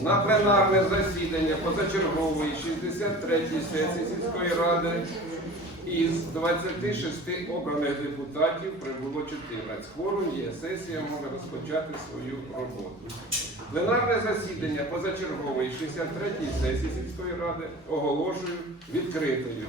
на пленарне засідання позачергової 63-ї сесії сільської ради із 26 обраних депутатів прибуло 14. Хворум є, сесія може розпочати свою роботу. Пленарне засідання позачергової 63-ї сесії сільської ради оголошую відкритою.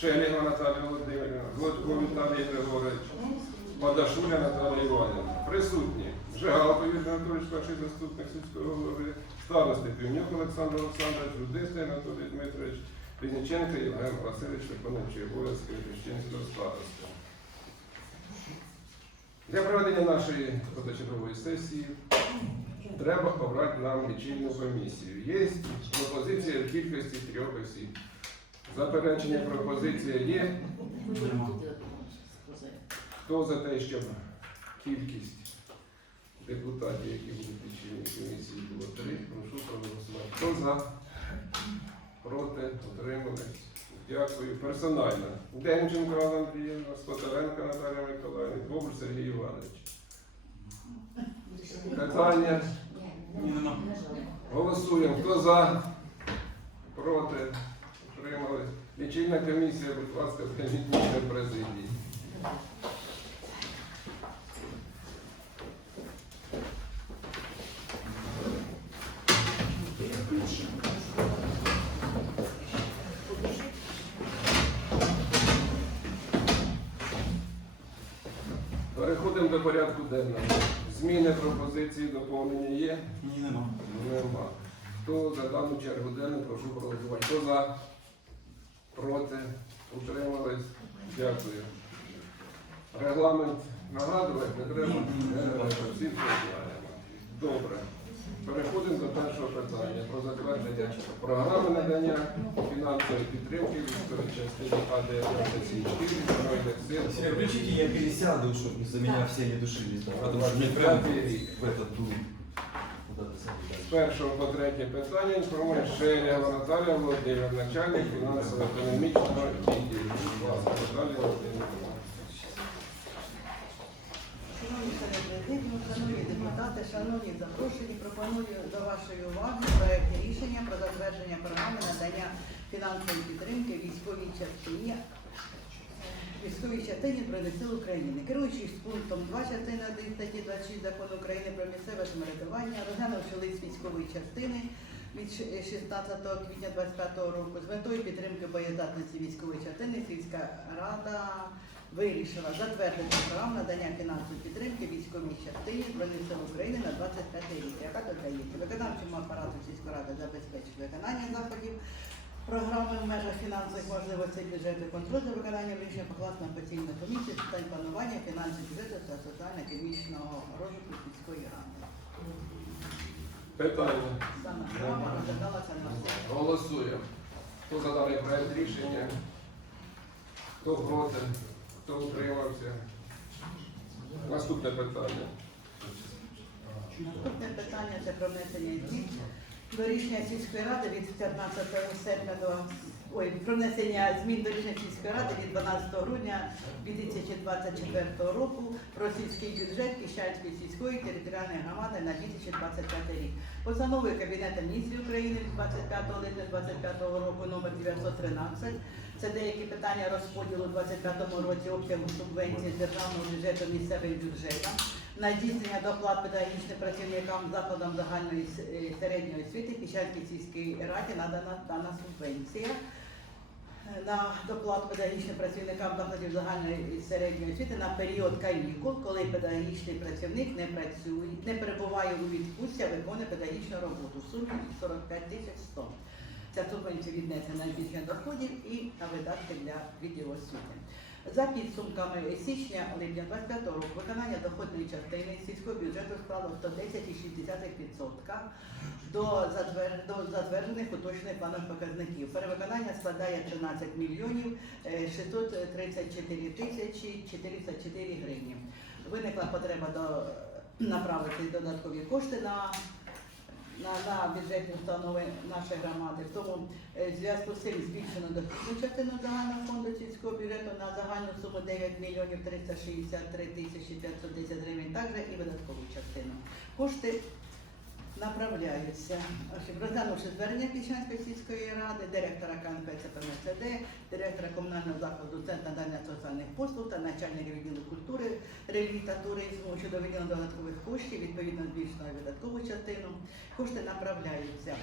Шеліга Наталія Володимирівна, Глотко Віталій Григорович, Бадашуля Наталія Іванівна. Присутні Жигалко Юрій Анатолійович, перший заступник сільського голови, старости Півнюк Олександр Олександрович, Рудистий Анатолій Дмитрович, Різниченко Євген Васильович, виконуючий обов'язки Хрещенського староста. Для проведення нашої позачергової сесії треба обрати нам лічильну комісію. Є пропозиція в кількості трьох осіб. Заперечення пропозиція є. Хто за те, щоб кількість депутатів, які будуть в лічильній комісії, було три, прошу проголосувати. Хто за? Проти? Утримались? Дякую. Персонально. Демченко Анна Андріївна, Скотаренко Наталія Миколаївна, Бобр Сергій Іванович. Питання. Голосуємо. Хто за? Проти? Утримались? Лічильна комісія, будь ласка, скажіть мені в президії. Переходимо до порядку денного. Зміни пропозиції доповнення є? Ні, нема. Нема. Хто за дану чергу денну, прошу проголосувати. Хто за? Проти? Утримались? Дякую. Регламент нагадувати не треба? Всі це. Добре. Переходимо до першого питання про затвердження програми надання фінансової підтримки військової частини АД-24 Збройних сил. Включите, я пересяду, чтобы за меня все не душились. да, Потому что мне прям в этот дур. Першого по третє питання інформує Шерєва Наталія Володимирівна, начальник фінансово-економічного відділу. Будь Наталія Володимирівна. Шановні депутати, шановні запрошені, пропоную до вашої уваги проект рішення про затвердження програми надання фінансової підтримки військовій частині військовій частині Збройних сил України. Керуючись пунктом 2 частини 1 статті 26 закону України про місцеве самоврядування, розглянувши лист військової частини від 16 квітня 25 року. З метою підтримки боєздатності військової частини сільська рада вирішила затвердити програму надання фінансової підтримки військовій частині Збройних сил України на 25 рік, яка додається виконавчому апарату сільської ради забезпечить виконання заходів програми в межах фінансових можливостей бюджету контролю за виконанням рішення покласти на постійну комісію з питань планування фінансів бюджету та соціально-економічного розвитку сільської ради. Питання. Дана програма розглядалася на сесії. Голосуємо. Хто за даний проект рішення? Хто проти? Хто утримався? Наступне питання. Наступне питання це про внесення змін до рішення сільської ради від 15 серпня до ой, про змін до рішення сільської ради від 12 грудня 2024 року про сільський бюджет Піщанської сільської територіальної громади на 2025 рік. Постановою Кабінету міністрів України від 25 липня 2025 року номер 913 це деякі питання розподілу у 2025 році обсягу субвенцій з державного бюджету місцевим бюджетам на здійснення доплат педагогічним працівникам закладам загальної е, середньої освіти Піщанській сільській раді надана дана субвенція. Е, На доплату педагогічним працівникам закладів загальної і середньої освіти на період канікул, коли педагогічний працівник не працює, не перебуває у відпустці, а виконує педагогічну роботу сумі 45 тисяч 100. Ця субвенція віднесена на більше доходів і на видатки для відділу освіти. За підсумками січня липня 25 року виконання доходної частини сільського бюджету склало 110,6% до, затвер... до затверджених уточнених планових показників. Перевиконання складає 13 мільйонів е, 634 тисячі 404 гривні. Виникла потреба до направити додаткові кошти на на, на бюджетні установи нашої громади. Тому е, в зв'язку з цим збільшено дохідну частину загального фонду сільського бюджету на загальну суму 9 мільйонів 363 тисячі 510 гривень, також і видаткову частину. Кошти направляються. Розглянувши звернення Піщанської сільської ради, директора КНП ЦПМСД, директора комунального закладу Центр надання соціальних послуг та начальника відділу культури, релігії та туризму щодо виділення додаткових коштів, відповідно збільшеної видаткову частину. Кошти направляються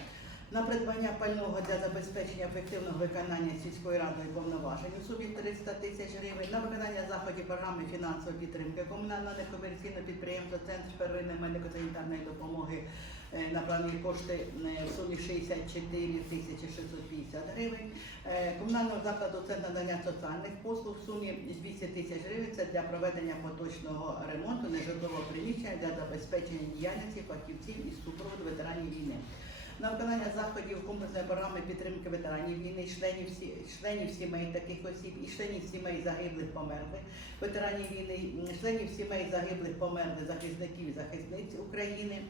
на придбання пального для забезпечення ефективного виконання сільської радою повноважень у сумі 300 тисяч гривень, на виконання заходів програми фінансової підтримки комунального некомерційного підприємства Центр первинної медико-санітарної допомоги е, направлені кошти е, в сумі 64 тисячі 650 гривень. Е, Комунального закладу Центр надання соціальних послуг в сумі 200 тисяч гривень. Це для проведення поточного ремонту нежитлового приміщення для забезпечення діяльності фахівців із супроводу ветеранів війни. На виконання заходів комплексної програми підтримки ветеранів війни, членів, членів сімей таких осіб і членів сімей загиблих померлих, ветеранів війни, членів сімей загиблих померлих захисників і захисниць України.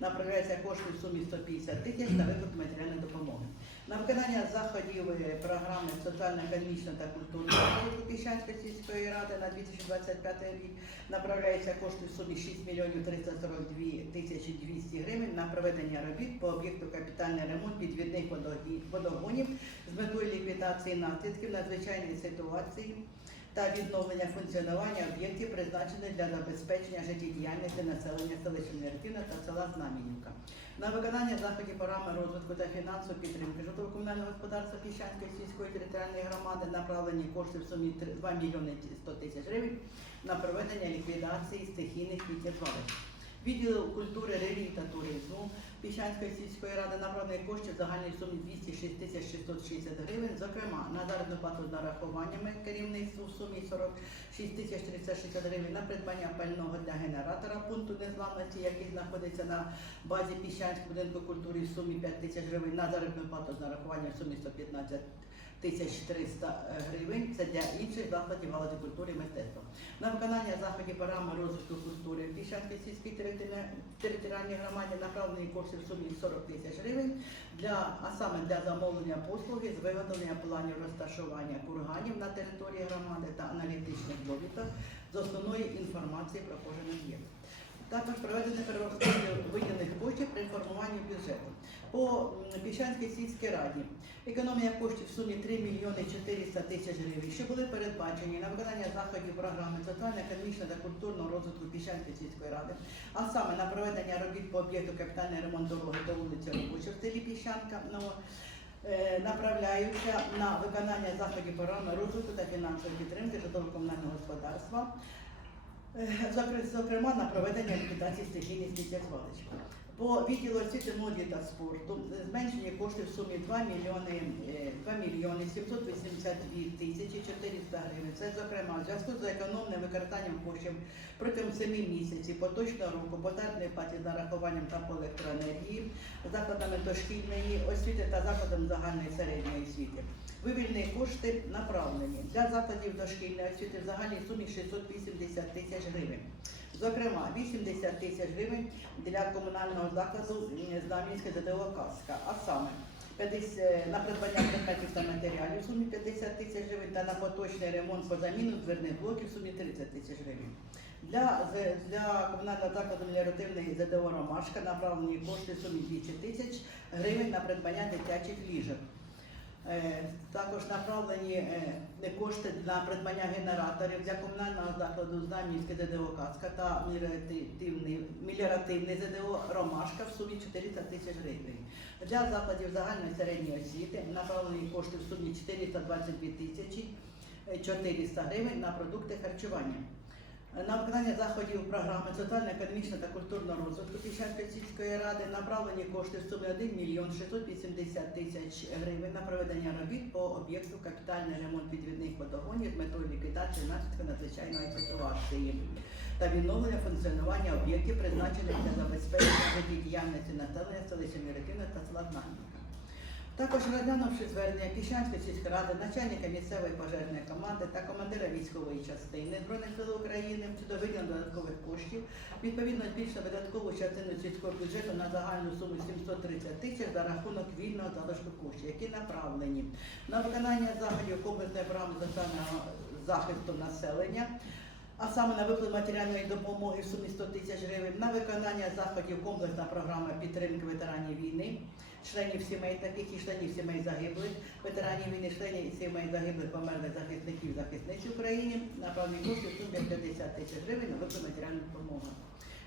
направляється кошти в сумі 150 тисяч на виплату матеріальної допомоги. На виконання заходів е, програми соціально-економічного та культурного розвитку сільської ради на 2025 рік направляються кошти в сумі 6 мільйонів 342 тисячі 200 гривень на проведення робіт по об'єкту капітальний ремонт підвідних водогонів з метою ліквідації наслідків надзвичайної ситуації та відновлення функціонування об'єктів, призначених для забезпечення життєдіяльності населення селища Нерківна та села Знам'янівка. На виконання заходів програми розвитку та фінансової підтримки житлово-комунального господарства Піщанської сільської територіальної громади направлені кошти в сумі 2 мільйони 100 тисяч гривень на проведення ліквідації стихійних сміттєзвалищ. Відділ культури, релігії та туризму Піщанської сільської ради направлені коштів в загальній сумі 206 тисяч 660 гривень, зокрема на заробітну плату з нарахуваннями керівництву в сумі 46 тисяч 360 гривень на придбання пального для генератора пункту незламності, який знаходиться на базі Піщанського будинку культури в сумі 5 тисяч гривень, на заробітну плату з нарахуванням в сумі 115 тисяч 300 гривень. Це для інших закладів галузі культури і мистецтва. На виконання заходів програми розвитку культури в Піщанській сільській територіальній громаді направлені кошти в сумі 40 тисяч гривень для, а саме для замовлення послуги з виготовлення планів розташування курганів на території громади та аналітичних довідок з основної інформації про кожен об'єкт. Також проведений перерозподіл виділених коштів при формуванні бюджету. По Піщанській сільській раді економія коштів в сумі 3 мільйони 400 тисяч гривень, що були передбачені на виконання заходів програми соціально-економічного та культурного розвитку Піщанської сільської ради, а саме на проведення робіт по об'єкту капітальний ремонт дороги до вулиці Робоча в селі Піщанка. Ну, е, направляються на виконання заходів програми розвитку та фінансової підтримки житлово-комунального господарства. Е, Зокрема, на проведення ліквідації стихійних сміттєзвалищ. По відділу освіти, молоді та спорту е, зменшені кошти в сумі 2 мільйони, е, 2 мільйони 782 тисячі 400 гривень. Це, зокрема, в зв'язку з економним використанням коштів протягом 7 місяців поточного року потратної платі з нарахуванням та по електроенергії, закладами дошкільної освіти та закладами загальної середньої освіти. Вивільні кошти направлені для закладів дошкільної освіти в загальній сумі 680 тисяч гривень. Зокрема, 80 тисяч гривень для комунального закладу Знам'янська ЗДО Каска, а саме 50, на придбання предметів та матеріалів в сумі 50 тисяч гривень та на поточний ремонт по заміну дверних блоків в сумі 30 тисяч гривень. Для, для комунального закладу меліоративної ЗДО Ромашка направлені кошти в сумі 200 тисяч гривень на придбання дитячих ліжок. Е, Також направлені е, кошти на придбання генераторів для комунального закладу Знам'янське ЗДО Каска та меліоративний ЗДО Ромашка в сумі 400 тисяч гривень. Для закладів загальної середньої освіти направлені кошти в сумі 422 тисячі е, 400 гривень на продукти харчування. На виконання заходів програми соціально-економічного та культурного розвитку Піщанської сільської ради направлені кошти в сумі 1 мільйон 680 тисяч гривень на проведення робіт по об'єкту капітальний ремонт підвідних водогонів з метою ліквідації наслідків надзвичайної ситуації та відновлення функціонування об'єктів, призначених для забезпечення життєдіяльності населення селища Мірятина та села Знам'янка. Також розглянувши звернення Піщанської сільської ради, начальника місцевої пожежної команди та командира військової частини Збройних сил України щодо виділення додаткових коштів, відповідно збільшено видаткову частину сільського бюджету на загальну суму 730 тисяч за рахунок вільного залишку коштів, які направлені на виконання заходів комплексної програми соціального захисту населення. А саме на виплату матеріальної допомоги в сумі 100 тисяч гривень, на виконання заходів комплексна програма підтримки ветеранів війни, членів сімей таких і членів сімей загиблих, ветеранів війни, членів сімей загиблих померлих захисників захисниць України, направлені кошти в сумі 50 тисяч гривень на виплату матеріальної допомоги.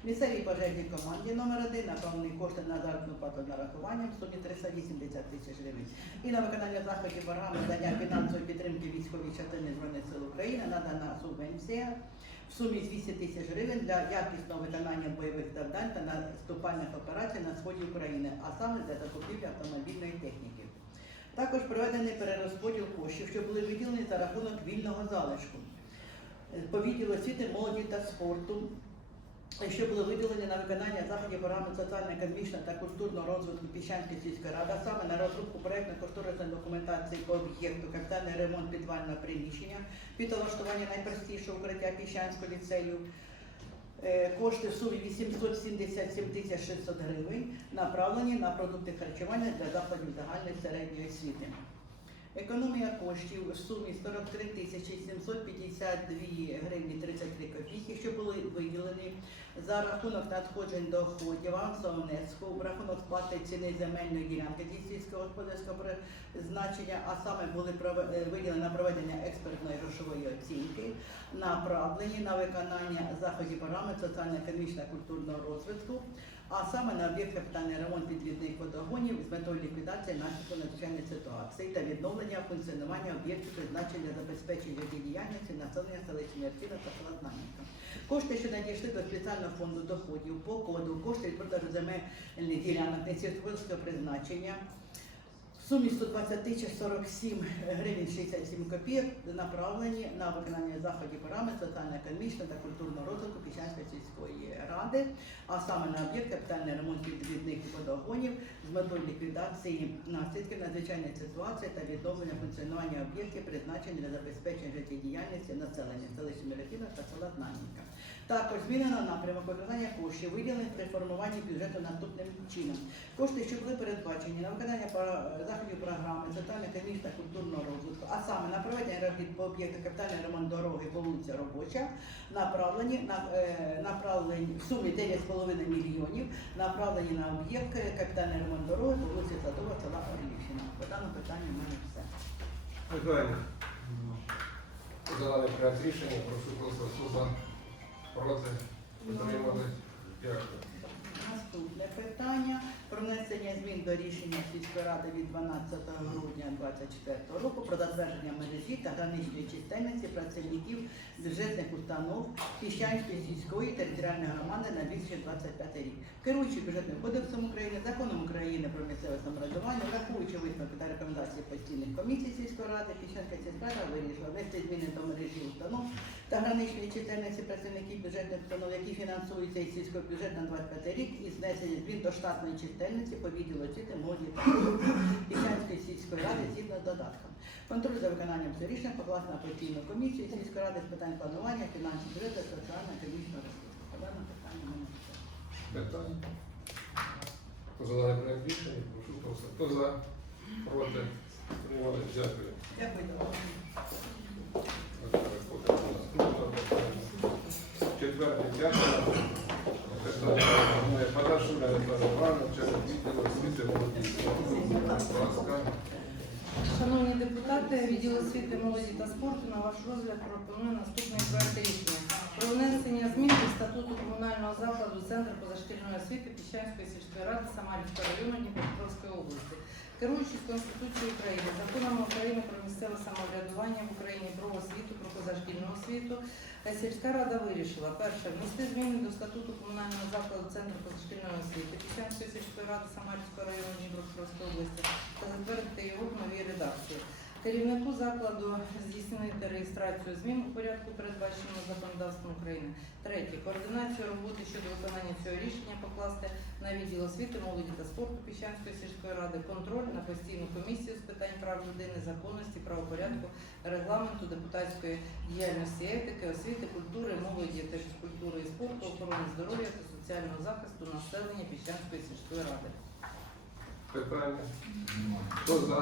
Місцевій пожежній команді номер 1 направлені кошти на заробітну плату з нарахуванням в сумі 380 тисяч гривень. І на виконання заходів програми надання фінансової підтримки військовій частини Збройних сил України надана субвенція в сумі 200 тисяч гривень для якісного виконання бойових завдань та наступальних операцій на сході України, а саме для закупівлі автомобільної техніки. Також проведений перерозподіл коштів, що були виділені за рахунок вільного залишку. По освіти, молоді та спорту що були виділені на виконання заходів програми соціально-економічного та культурного розвитку Піщанської сільської ради, а саме на розробку проєктно-кошторисної документації по об'єкту капітальний ремонт підвального приміщення, підлаштування найпростішого укриття Піщанського ліцею. Е, Кошти в сумі 877 тисяч 600 гривень направлені на продукти харчування для закладів загальної середньої освіти. Економія коштів в сумі 43 тисячі 752 гривні 33 копійки, що були виділені за рахунок надходжень доходів авансового внеску, рахунок сплати ціни земельної ділянки сільського господарського призначення, а саме були е, виділені на проведення експертної грошової оцінки, направлені на виконання заходів програми соціально-економічного культурного розвитку, а саме на об'єкт капітальний ремонт підвідних водогонів з метою ліквідації наших надзвичайних ситуацій та відновлення функціонування об'єктів призначення забезпечення діяльності населення селища Міркіна та села. Кошти, що надійшли до спеціального фонду доходів по коду, кошти від продажу земельних ділянок несільськогосподарського призначення сумі 120 тисяч 47 гривень 67 копійок направлені на виконання заходів програми соціально-економічного та культурного розвитку Піщанської сільської ради, а саме на об'єкт капітальний ремонт підвідних водогонів з метою ліквідації наслідків надзвичайної ситуації та відновлення функціонування об'єктів, призначених для забезпечення життєдіяльності населення селища Миротіна та села Знам'янка. Також змінено напрямок виконання коштів, виділених при формуванні бюджету наступним чином. Кошти, що були передбачені на виконання пара- заходів програми соціально-економічного та культурного розвитку, а саме на проведення робіт по об'єкту капітальний ремонт дороги по вулиці Робоча, направлені на е, направлені в сумі 9,5 мільйонів, направлені на об'єкт е, капітальний ремонт дороги по вулиці Садова, села Орлівщина. По даному питанню в мене все. За проект рішення прошу голосувати. За? Проти? Дякую. Наступне питання про внесення змін до рішення сільської ради від 12 грудня 2024 року про затвердження мережі та граничної чисельності працівників бюджетних установ Піщанської сільської територіальної громади на 2025 рік. Керуючи бюджетним кодексом України, законом України про місцеве самоврядування, враховуючи висновки та рекомендації постійних комісій сільської ради, Піщанська сільська рада вирішила внести зміни до мережі установ та граничної чисельності працівників бюджетних установ, які фінансуються із сільського бюджету на 25 рік, із внесення змін до штатної чисельності по відділу освіти, молоді спорту сільської ради згідно з додатком. Контроль за виконанням цього рішення покласти на постійну комісію сільської ради з питань планування, фінансів бюджету соціально-економічного розвитку. По даному питанню в мене. Питання. Хто за даний проект рішення, прошу голосувати. Хто за? Проти? Утримались? Дякую. Дякую до питання. Четверте дякую. Шановні депутати, відділ освіти, молоді та спорту на ваш розгляд пропонує наступний проект рішення про внесення змін до статуту комунального закладу Центр позашкільної освіти Піщанської сільської ради Самарівського району Дніпропетровської області. Керуючись Конституцією України, законами України про місцеве самоврядування в Україні про освіту, про позашкільну освіту, е, сільська рада вирішила перше внести зміни до статуту комунального закладу Центру позашкільної освіти Пісянської сільської ради Самарського району Дніпропетровської області та затвердити його в новій редакції. Керівнику закладу здійснити реєстрацію змін у порядку, передбаченому законодавством України. Третє. Координацію роботи щодо виконання цього рішення покласти на відділ освіти, молоді та спорту Піщанської сільської ради, контроль на постійну комісію з питань прав людини, законності, правопорядку, регламенту, депутатської діяльності, етики, освіти, культури, молоді та фізкультури і спорту, охорони здоров'я та соціального захисту населення Піщанської сільської ради. Питання. Хто за?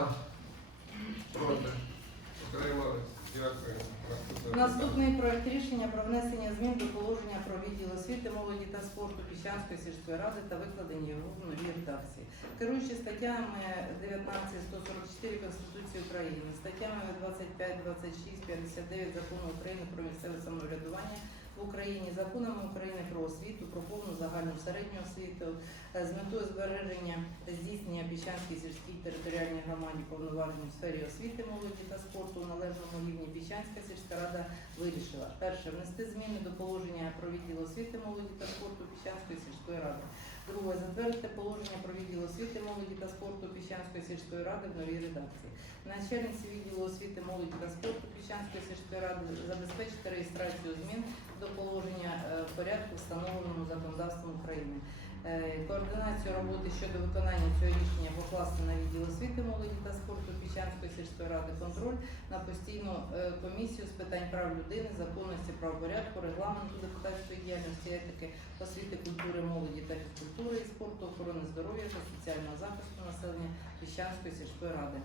Наступний проект. Рішення про внесення змін до положення про відділ освіти, молоді та спорту Піщанської сільської ради та викладення його в новій редакції. Керуючи статтями 19-144 Конституції України, статтями 25, 26, 59 Закону України про місцеве самоврядування в Україні, законами України про освіту, про повну загальну середню освіту е, з метою збереження здійснення Піщанській сільській територіальній громаді повноважень у сфері освіти, молоді та спорту у належному рівні Піщанська сільська рада вирішила перше внести зміни до положення про відділ освіти, молоді та спорту Піщанської сільської ради. Друге, затвердити положення про відділ освіти, молоді та спорту Піщанської сільської ради в новій редакції. Начальниці відділу освіти, молоді та спорту Піщанської сільської ради забезпечити реєстрацію змін до положення е, порядку, встановленому законодавством України. Е, Координацію роботи щодо виконання цього рішення покласти на відділ освіти, молоді та спорту Піщанської сільської ради контроль на постійну е, комісію з питань прав людини, законності, правопорядку, регламенту депутатської діяльності, етики, освіти, культури, молоді та фізкультури і спорту, охорони здоров'я та соціального захисту населення Піщанської сільської ради.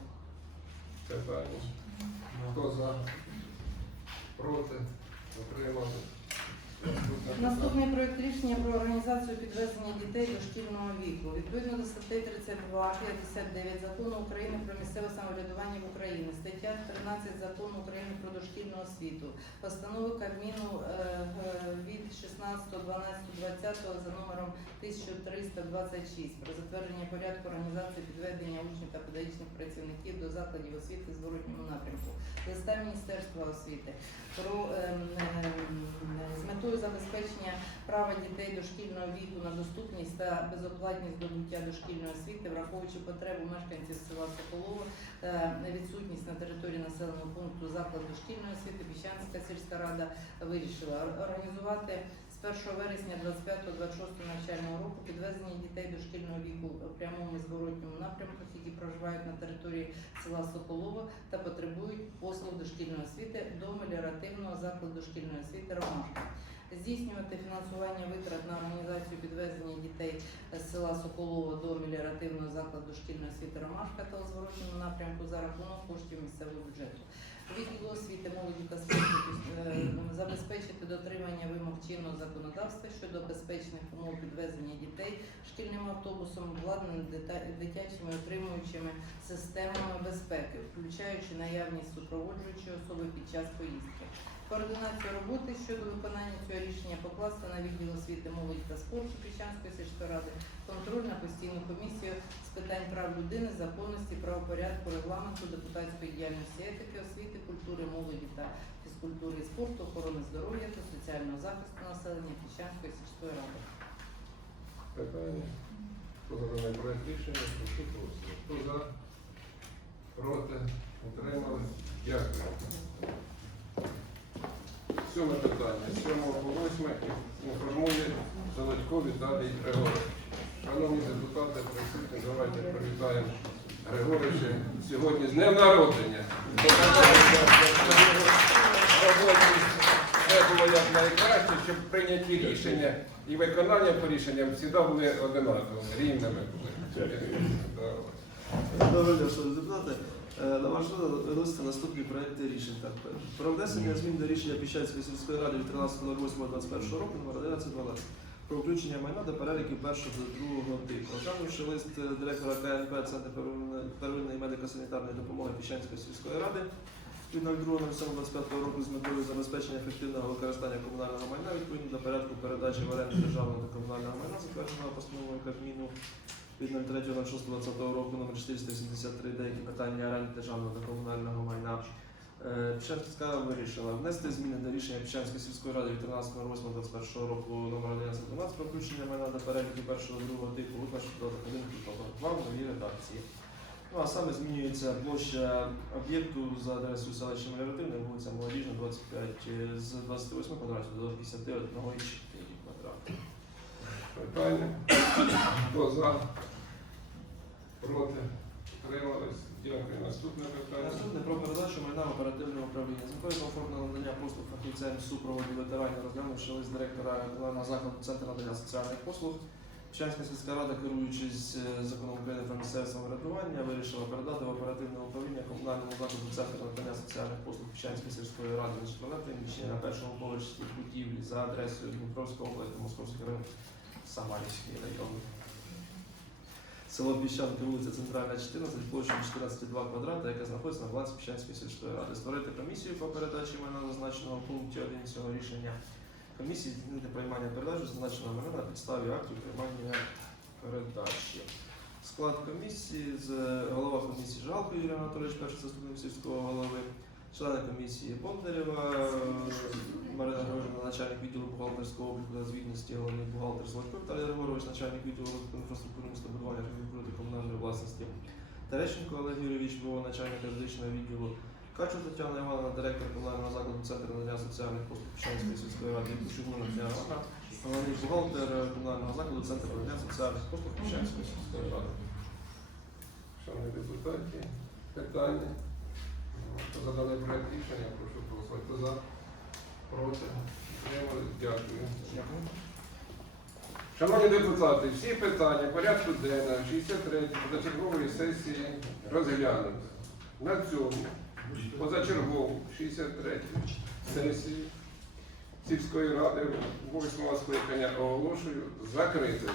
Питання. Хто за? Проти? Утримались? Наступний проект рішення про організацію підвезення дітей до шкільного віку. Відповідно до статей 32, 59 закону України про місцеве самоврядування в Україні, стаття 13 закону України про дошкільну освіту, постанови Кабміну е, е, від 16.12.20 за номером 1326 про затвердження порядку організації підведення учнів та педагогічних працівників до закладів освіти в зворотньому напрямку, листа Міністерства освіти про ем, ем, з метою забезпечення права дітей дошкільного віку на доступність та безоплатність здобуття дошкільної освіти, враховуючи потребу мешканців села Соколова та відсутність на території населеного пункту закладу дошкільної освіти, Піщанська сільська рада вирішила організувати з 1 вересня 25-26 навчального року підвезення дітей дошкільного віку в зворотньому напрямку, які проживають на території села Соколово та потребують послуг дошкільної освіти до меліоративного закладу дошкільної освіти Ромашка. Здійснювати фінансування витрат на організацію підвезення дітей з села Соколово до меліоративного закладу дошкільної освіти Ромашка та у зворотньому напрямку за рахунок коштів місцевого бюджету. Відділу освіти молоді та спорту е, забезпечити дотримання вимог чинного законодавства щодо безпечних умов підвезення дітей шкільним автобусом, обладнаним дитячими отримуючими системами безпеки, включаючи наявність супроводжуючої особи під час поїздки. Координацію роботи щодо виконання цього рішення покласти на відділ освіти молоді та спорту Піщанської сільської ради, контроль на постійну комісію з питань прав людини, законності, правопорядку, регламенту, депутатської діяльності, етики, освіти, культури, молоді та фізкультури і спорту, охорони здоров'я та соціального захисту населення Піщанської сільської ради. Питання. Хто за проект рішення, прошу голосувати. Хто за? Проти? Утримали? Дякую. Сьоме питання. З Сьомого по восьме інформує Золотько Віталій Григорович. Шановні депутати, присутні, давайте привітаємо Григоровича сьогодні з днем народження. Це було як найкраще, щоб прийняті рішення і виконання по рішенням завжди були одинаковими, рівними були. Доброго дня, шановні депутати. Е, На ваш розгляд наступні проекти рішень. Так, про внесення змін до рішення Піщанської сільської ради від 13.08.21 року номер 1112 про включення майна до переліків першого до другого типу. Розглянувши лист е, директора КНП Центру первинної медико-санітарної допомоги Піщанської сільської ради від 02.07.25 року з метою забезпечення ефективного використання комунального майна відповідно до порядку передачі в оренду державного та комунального майна, затвердженого постановою Кабміну від 03.06.20 року номер 473 деякі питання оренди державного та комунального майна. Е, вирішила внести зміни до рішення Печерської сільської ради від 13.08.21 року номер 1112 про включення майна до переліку першого другого типу викласти до один два в новій редакції. Ну а саме змінюється площа об'єкту за адресою селища Меліоративне, вулиця Молодіжна, 25 з 28 квадратів до 51,4 квадратів. Питання. Хто за? Проти? Утримались? Дякую. Наступне питання. Наступне про передачу майна в оперативне управління. З метою надання послуг фахівцям супроводу ветеранів, розглянувши лист директора комунального закладу Центру надання соціальних послуг. Печанська сільська рада, керуючись е, законом України про місцеве самоврядування, вирішила передати в оперативне управління комунальному закладу Центру надання соціальних послуг Печанської сільської ради на житлове на першому поверсі будівлі за адресою Дніпровська область, Московський район, Самарівський район. Село Піщанки, вулиця Центральна, 14, площею 14,2 квадрата, яка знаходиться на балансі Піщанської сільської ради. Створити комісію по передачі майна зазначеного в пункті 1 цього рішення. Комісії здійснити приймання передачі зазначеного майна на підставі акту приймання передачі. Склад комісії з голова комісії Жалко Юрій Анатолійович, перший заступник сільського голови, члени комісії Бондарєва, Марина Григорівна, начальник відділу бухгалтерського обліку та звітності, головний бухгалтер Золотко Віталій Григорович, начальник відділу інфраструктури містобудування та комунальної власності. Терещенко Олег Юрійович, був начальник юридичного відділу. Качу Тетяна Івановна, директор комунального закладу Центру надання соціальних послуг Піщанської сільської ради, Кучугуна Тетяна головний бухгалтер комунального закладу Центру надання соціальних послуг Піщанської сільської ради. Шановні депутати, питання. Хто за даний проект рішення, прошу голосувати. Хто за? Проти? Утримались? Дякую. Шановні депутати, всі питання порядку денного 63 позачергової сесії розглянуті. На цьому позачергову 63 сесії сільської ради 8 скликання оголошую закритою.